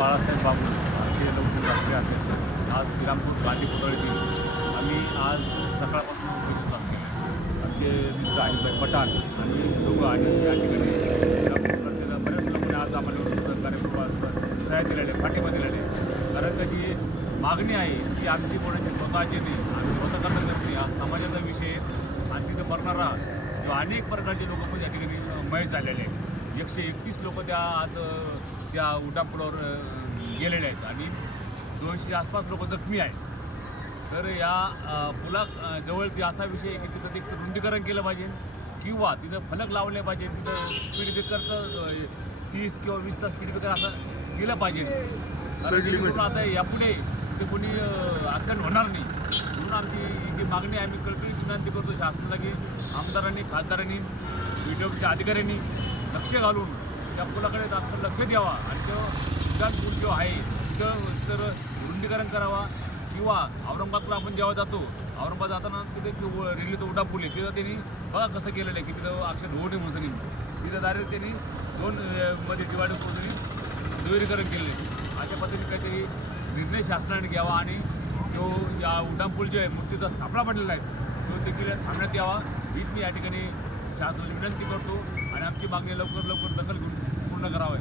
बाळासाहेब बाबू भारतीय लोकशाही राष्ट्रीय अध्यक्ष आज श्रीरामपूर गांधी पुतळ्यातील आम्ही आज सकाळपासून उपस्थित असलेले आमचे मित्र अनिलभाई पठाण आणि लोक आणि या ठिकाणी श्रीरामपूरला बऱ्याच लोकांनी आज आम्हाला सहकार्य सह्या दिलेले पाठिंबा दिलेले. कारण त्याची मागणी आहे की आमची कोणाची स्वतःची नाही, आम्ही स्वतः करता करत नाही. हा समाजाचा विषय आणि तिथं मरणारा किंवा अनेक प्रकारचे लोक पण या ठिकाणी मयत झालेले आहेत. 131 लोक त्या उड्डाणपुलावर गेलेले आहेत आणि 200 आसपास लोक जखमी आहेत. तर या पुलाजवळ ती असा विषय आहे की तिथं ते रुंदीकरण केलं पाहिजे किंवा तिथं फलक लावले पाहिजे. तिथं स्पीड ब्रेकरचं 30 किंवा 20चा स्पीड ब्रेकर असं दिलं पाहिजे. कारण आता यापुढे ते कोणी ॲक्सिडेंट होणार नाही म्हणून आमची जी मागणी आहे. आम्ही कळकळीत विनंती करतो शासनाला की आमदारांनी, खासदारांनी, विभागाच्या अधिकाऱ्यांनी लक्ष घालून त्या पुलाकडे जास्त लक्ष द्यावा आणि तो उड्डाणपूल जो आहे तर रुंदीकरण करावा. किंवा औरंगाबादला आपण जेव्हा जातो, औरंगाबाद जाताना तिथे रेल्वेचं उड्डाणपूल आहे तिथं त्यांनी बघा कसं केलेलं आहे की तिथं ॲक्सिडेंट होऊ नये म्हणून तिथं डायरेक्ट त्यांनी 2 मध्ये डिवायड करून दुहेरीकरण केलेलं आहे. अशा पद्धतीने काहीतरी निर्णय शासनाने घ्यावा आणि जो या उड्डाणपूल जो आहे मूर्तीचा स्थापना पडलेला आहे तो देखील थांबण्यात यावा हीच मी या ठिकाणी शासनाला विनंती करतो आणि आमची मागणी लवकर दखल घेऊन पूर्ण करावी.